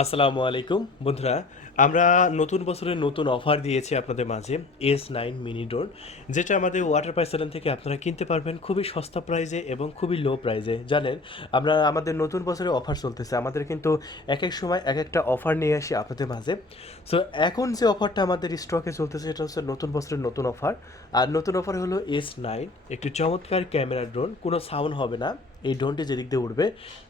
আসসালামু আলাইকুম বন্ধুরা। আমরা নতুন বছরের নতুন অফার দিয়েছি আপনাদের মাঝে S9 মিনি ড্রোন, যেটা আমাদের ওয়াটার পাইসেলেন থেকে আপনারা কিনতে পারবেন খুবই সস্তা প্রাইজে এবং খুবই লো প্রাইজে। জানেন, আমরা আমাদের নতুন বছরের অফার চলতেছে, আমাদের কিন্তু এক এক সময় এক একটা অফার নিয়ে আসি আপনাদের মাঝে। সো এখন যে অফারটা আমাদের স্টকে চলতেছে সেটা হচ্ছে নতুন বছরের নতুন অফার। আর নতুন অফার হলো S9, একটি চমৎকার ক্যামেরা ড্রোন, কোনো সাউন্ড হবে না। এই ড্রোনটি যেদিক দিয়ে উঠবে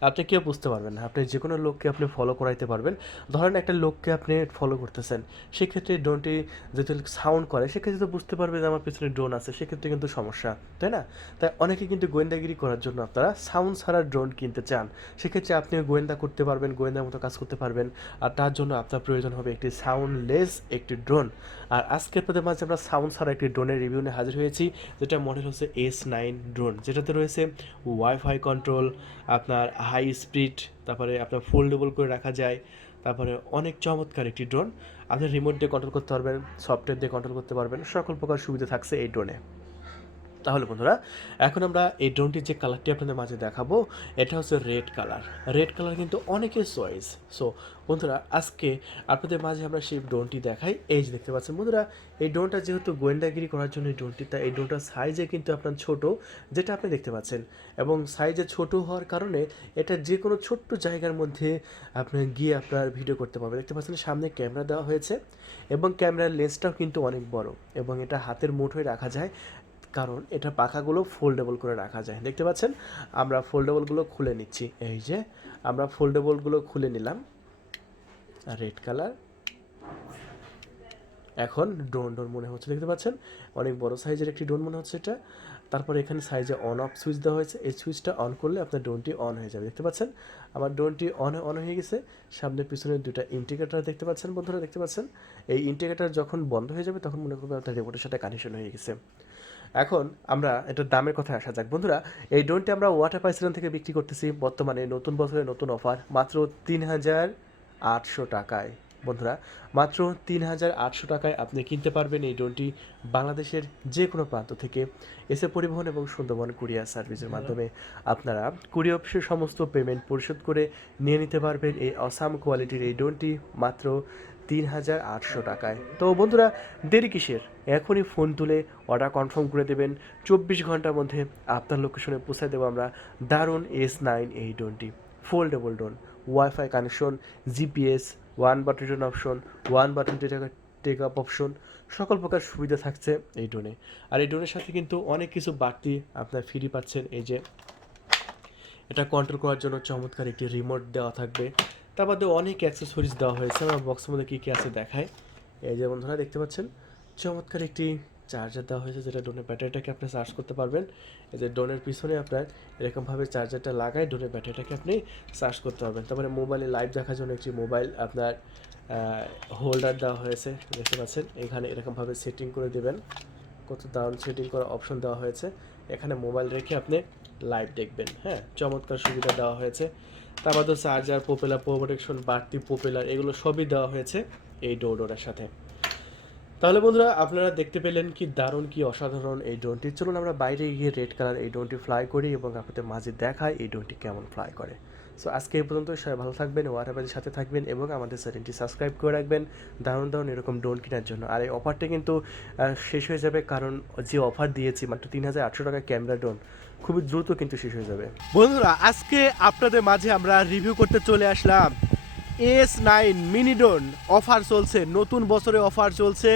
আপনি কেউ বুঝতে পারবেন না, আপনি যে কোনো লোককে আপনি ফলো করাইতে পারবেন। ধরেন একটা লোককে আপনি ফলো করতেছেন, সেক্ষেত্রে ড্রোনটি যদি সাউন্ড করে সেক্ষেত্রে তো বুঝতে পারবে যে আমার পিছনে ড্রোন আছে, সেক্ষেত্রে কিন্তু সমস্যা, তাই না? তাই অনেকে কিন্তু গোয়েন্দাগিরি করার জন্য আপনারা সাউন্ড ছাড়া ড্রোন কিনতে চান। সেক্ষেত্রে আপনি গোয়েন্দা করতে পারবেন, গোয়েন্দার মতো কাজ করতে পারবেন। আর তার জন্য আপনার প্রয়োজন হবে একটি সাউন্ডলেস একটি ড্রোন। আর আজকে আপনাদের মাঝে আমরা সাউন্ড ছাড়া একটি ড্রোনের রিভিউ নিয়ে হাজির হয়েছি, যেটা মডেল হচ্ছে S9 ড্রোন, যেটাতে রয়েছে ওয়াইফাই কন্ট্রোল, আপনার হাই স্পিড, তারপরে আপনার ফোল্ডেবল করে রাখা যায়, তারপরে অনেক চমৎকার একটি ড্রোন। আপনি রিমোট দিয়ে কন্ট্রোল করতে পারবেন, সফটওয়্যার দিয়ে কন্ট্রোল করতে পারবেন, সকল প্রকার সুবিধা থাকছে এই ড্রোনে। তাহলে বন্ধুরা, এখন আমরা এই ড্রোনটির যে কালারটি আপনাদের মাঝে দেখাবো, এটা হচ্ছে রেড কালার। রেড কালার কিন্তু অনেকের চয়েস। সো বন্ধুরা, আজকে আপনাদের মাঝে আমরা সেই ড্রোনটি দেখাই। এই যে দেখতে পাচ্ছেন বন্ধুরা, এই ড্রোনটা যেহেতু গোয়েন্দাগিরি করার জন্য এই ড্রোনটি, তাই এই ড্রোনটার সাইজে কিন্তু আপনার ছোট, যেটা আপনি দেখতে পাচ্ছেন। এবং সাইজে ছোট হওয়ার কারণে এটা যে কোনো ছোট্ট জায়গার মধ্যে আপনি গিয়ে আপনার ভিডিও করতে পারবেন। দেখতে পাচ্ছেন সামনে ক্যামেরা দেওয়া হয়েছে, এবং ক্যামেরার লেন্সটাও কিন্তু অনেক বড়, এবং এটা হাতের মুঠোয় রাখা যায়, কারণ এটা পাখাগুলো ফোল্ডেবল করে রাখা যায়। দেখতে পাচ্ছেন, আমরা ফোল্ডেবলগুলো খুলে নিচ্ছি। এই যে আমরা ফোল্ডেবলগুলো খুলে নিলাম। রেড কালার, এখন ড্রোন ড্রোন মনে হচ্ছে, দেখতে পাচ্ছেন অনেক বড় সাইজের একটি ড্রোন মনে হচ্ছে এটা। তারপরে এখানে সাইজে অন অফ সুইচ দেওয়া হয়েছে, এই সুইচটা অন করলে আপনার ড্রোনটি অন হয়ে যাবে। দেখতে পাচ্ছেন আমার ড্রোনটি অন হয়ে গেছে। সামনে পিছনে দুটা ইন্ডিকেটর দেখতে পাচ্ছেন বন্ধুরা, দেখতে পাচ্ছেন এই ইন্ডিকেটর যখন বন্ধ হয়ে যাবে তখন মনে করবে আপনার রিমোটের সাথে কানেকশন হয়ে গেছে। এখন আমরা এটার দামের কথায় আসা যাক বন্ধুরা। এই ড্রোনটি আমরা ওয়াটার পাইসেলন থেকে বিক্রি করতেছি বর্তমানে নতুন বছরের নতুন অফার মাত্র ৩,৮০০ টাকায়। বন্ধুরা, মাত্র ৩,৮০০ টাকায় আপনি কিনতে পারবেন এই ড্রোনটি বাংলাদেশের যে কোনো প্রান্ত থেকে। এসে পরিবহন এবং সুন্দরবন কুরিয়ার সার্ভিসের মাধ্যমে আপনারা কুরিয়ার অফিসের সমস্ত পেমেন্ট পরিশোধ করে নিয়ে নিতে পারবেন এই অসাম কোয়ালিটির এই ড্রোনটি মাত্র ৩,৮০০ টাকায়। তো বন্ধুরা, দেরি কিসের? এখনই ফোন তুলে অর্ডার কনফার্ম করে দেবেন। ২৪ ঘন্টার মধ্যে আপনার লোকেশনে পৌঁছে দেবো আমরা দারুণ S9 এই ড্রোনটি। Foldable drone, wifi connection, GPS, one button return option, one button take up option, সকল প্রকার সুবিধা থাকছে এই ড্রোনে। আর এই ড্রোনের সাথে কিন্তু অনেক কিছু বাড়তি আপনার ফ্রি পাচ্ছেন। এই যে এটা কন্ট্রোল করার জন্য চমৎকার একটি রিমোট দেওয়া থাকবে। তার মধ্যে অনেক অ্যাক্সেসরিজ দেওয়া হয়েছে। আমার বক্সের মধ্যে কী কী আছে দেখায়। এই যে বন্ধুরা দেখতে পাচ্ছেন, চমৎকার একটি চার্জার দেওয়া হয়েছে, যেটা ড্রোনের ব্যাটারিটাকে আপনি চার্জ করতে পারবেন। এই যে ড্রোনের পিছনে আপনার এরকমভাবে চার্জারটা লাগায় ড্রোনের ব্যাটারিটাকে আপনি চার্জ করতে পারবেন। তারপরে মোবাইলে লাইভ দেখার জন্য একটি মোবাইল আপনার হোল্ডার দেওয়া হয়েছে, দেখতে পাচ্ছেন। এখানে এরকমভাবে সেটিং করে দেবেন, কত দারুণ সেটিং করার অপশন দেওয়া হয়েছে। এখানে মোবাইল রেখে আপনি লাইভ দেখবেন। হ্যাঁ, চমৎকার সুবিধা দেওয়া হয়েছে। তার মধ্যে চার্জার, পপুলার প্রোটেকশন, বাড়তি পপুলার, এগুলো সবই দেওয়া হয়েছে এই ডোরের সাথে। তাহলে বন্ধুরা, আপনারা দেখতে পেলেন কি দারুণ, কি অসাধারণ এই ড্রোনটি। চলুন আমরা বাইরে গিয়ে রেড কালার এই ড্রোনটি ফ্লাই করি এবং আপনাদের মাঝে দেখাই এই ড্রোনটি কেমন ফ্লাই করে। সো আজকে এই পর্যন্ত। সবাই ভালো থাকবেন, ওয়াটারবাজির সাথে থাকবেন এবং আমাদের চ্যানেলটি সাবস্ক্রাইব করে রাখবেন দারুণ দারুণ এরকম ড্রোন কেনার জন্য। আর এই অফারটা কিন্তু শেষ হয়ে যাবে, কারণ যে অফার দিয়েছি মাত্র ৩,৮০০ টাকা ক্যামেরা ড্রোন, খুবই দ্রুত কিন্তু শেষ হয়ে যাবে। বন্ধুরা, আজকে আপনাদের মাঝে আমরা রিভিউ করতে চলে আসলাম S9 মিনি ড্রোন। অফার চলছে, নতুন বছরে অফার চলছে।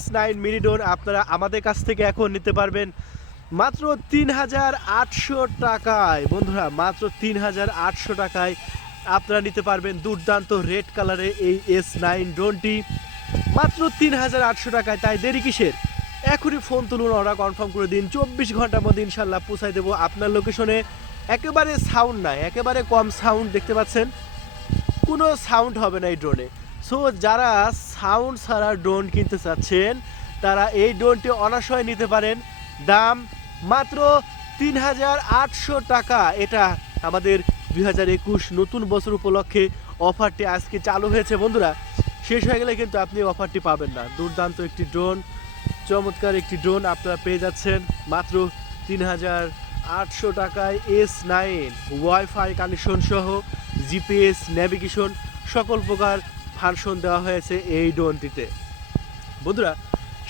S9 মিনি ড্রোন আপনারা আমাদের কাছ থেকে এখন নিতে পারবেন মাত্র ৩,৮০০ টাকায়। বন্ধুরা, মাত্র ৩,৮০০ টাকায় আপনারা নিতে পারবেন দুর্দান্ত রেড কালারে এই S9 ড্রোনটি মাত্র ৩,৮০০ টাকায়। তাই দেরি কিসের? এখনই ফোন তুলুন, অর্ডার কনফার্ম করে দিন। ২৪ ঘন্টার মধ্যে ইনশাল্লাহ পৌঁছায় দেবো আপনার লোকেশনে। একেবারে সাউন্ড নাই, একেবারে কম সাউন্ড, দেখতে পাচ্ছেন কোনো সাউন্ড হবে না এই ড্রোনে। সো যারা সাউন্ড ছাড়া ড্রোন কিনতে চাচ্ছেন তারা এই ড্রোনটি অনায়াসে নিতে পারেন। দাম মাত্র ৩,৮০০ টাকা। এটা আমাদের ২০২১ নতুন বছর উপলক্ষে অফারটি আজকে চালু হয়েছে বন্ধুরা। শেষ হয়ে গেলে কিন্তু আপনি অফারটি পাবেন না। দুর্দান্ত একটি ড্রোন, চমৎকার একটি ড্রোন আপনারা পেয়ে যাচ্ছেন মাত্র ৩,৮০০ টাকায়। S9 ওয়াইফাই কানেকশন সহ, জিপিএস, নেভিগেশন, সকল প্রকার ফাংশন দেওয়া হয়েছে এই ড্রোনটিতে। বন্ধুরা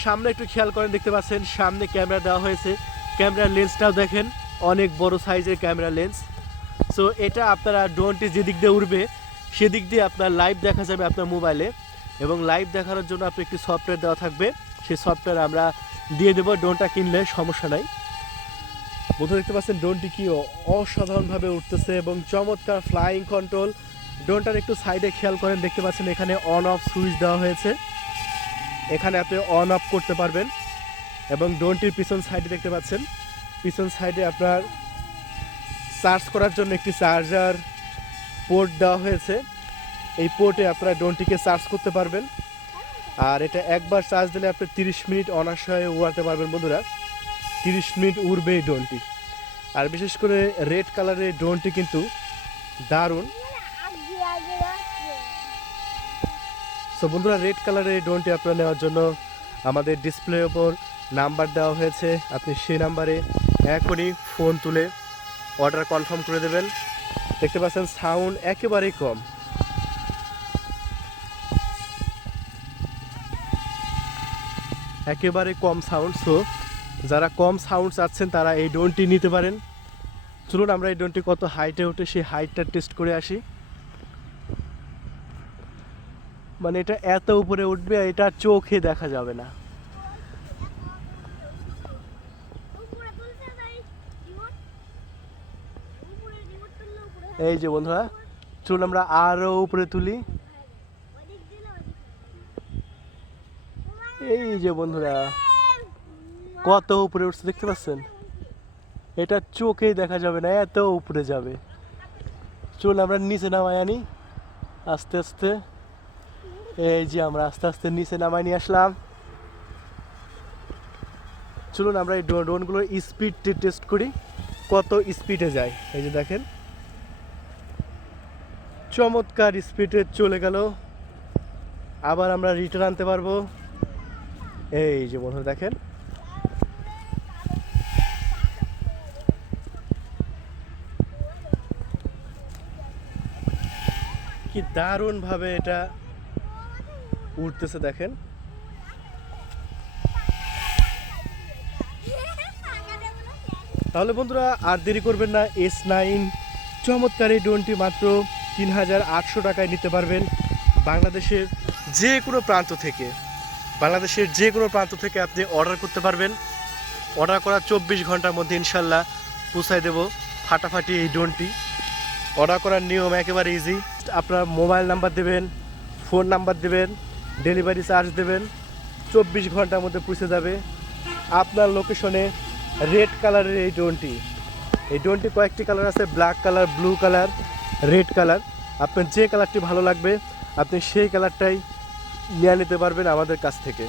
সামনে একটু খেয়াল করেন, দেখতে পাচ্ছেন সামনে ক্যামেরা দেওয়া হয়েছে, ক্যামেরার লেন্সটাও দেখেন অনেক বড় সাইজের ক্যামেরা লেন্স। সো এটা আপনারা ড্রোনটি যেদিক দিয়ে উড়বে সেদিক দিয়ে আপনার লাইভ দেখা যাবে আপনার মোবাইলে, এবং লাইভ দেখানোর জন্য আপনার একটি সফটওয়্যার দেওয়া থাকবে, সেই সফটওয়্যার আমরা দিয়ে দেবো, ড্রোনটা কিনলে সমস্যা নাই। বন্ধু দেখতে পাচ্ছেন ড্রোনটি কি অসাধারণভাবে উঠতেছে এবং চমৎকার ফ্লাইং কন্ট্রোল। ড্রোনটার একটু সাইডে খেয়াল করেন, দেখতে পাচ্ছেন এখানে অন অফ সুইচ দেওয়া হয়েছে, এখানে আপনি অন অফ করতে পারবেন। এবং ড্রোনটির পিছন সাইডে দেখতে পাচ্ছেন, পিছন সাইডে আপনার চার্জ করার জন্য একটি চার্জার পোর্ট দেওয়া হয়েছে, এই পোর্টে আপনারা ড্রোনটিকে চার্জ করতে পারবেন। আর এটা একবার চার্জ দিলে আপনি 30 মিনিট অনায়াসে উড়াতে পারবেন বন্ধুরা, 30 মিনিট উড়বে এই ড্রোনটি। আর বিশেষ করে রেড কালারের ড্রোনটি কিন্তু দারুণ। সো বন্ধুরা রেড কালারের ড্রোনটি আপনারা নেওয়ার জন্য আমাদের ডিসপ্লের ওপর নাম্বার দেওয়া হয়েছে, আপনি সেই নাম্বারে এখনই ফোন তুলে অর্ডার কনফার্ম করে দেবেন। দেখতে পাচ্ছেন সাউন্ড একেবারেই কম, একেবারে কম সাউন্ড। সো যারা কম সাউন্ড চাচ্ছেন তারা এই ড্রোনটি নিতে পারেন। চলুন আমরা এই ড্রোনটি কত হাইটে ওঠে সেই হাইটটা টেস্ট করে আসি। মানে এটা এত উপরে উঠবে এটা চোখে দেখা যাবে না। এই যে বন্ধুরা চলুন আমরা আরো উপরে তুলি। এই যে বন্ধুরা কত উপরে উঠছে দেখতে পাচ্ছেন, এটা চোখেই দেখা যাবে না, এত উপরে যাবে। চলুন আমরা নিচে নামাই আনি আস্তে আস্তে। এই যে আমরা আস্তে আস্তে নিচে নামাই নিয়ে আসলাম। চলুন আমরা এই ড্রোনগুলোর স্পিড টেস্ট করি, কত স্পিডে যায়। এই যে দেখেন চমৎকার স্পিডে চলে গেল, আবার আমরা রিটার্ন আনতে পারবো। এই যে বন্ধুরা দেখেন কি দারুণ ভাবে এটা উঠতেছে, দেখেন। তাহলে বন্ধুরা আর দেরি করবেন না, S9 চমৎকার এই ড্রোনটি মাত্র 3800 টাকায় নিতে পারবেন বাংলাদেশের যে কোনো প্রান্ত থেকে। বাংলাদেশের যে কোনো প্রান্ত থেকে আপনি অর্ডার করতে পারবেন। অর্ডার করার 24 ঘন্টার মধ্যে ইনশাল্লাহ পৌঁছায় দেব ফাটাফাটি এই ড্রোনটি। অর্ডার করার নিয়ম একেবারে ইজি, আপনার মোবাইল নাম্বার দেবেন, ফোন নাম্বার দেবেন, ডেলিভারি চার্জ দেবেন, 24 ঘন্টার মধ্যে পৌঁছে যাবে আপনার লোকেশনে। রেড কালারের এই ড্রোনটি কয়েকটি কালার আছে, black colour, blue colour, red colour. আপনার যে কালারটি ভালো লাগবে আপনি সেই কালারটাই নিয়ে নিতে পারবেন আমাদের কাছ থেকে।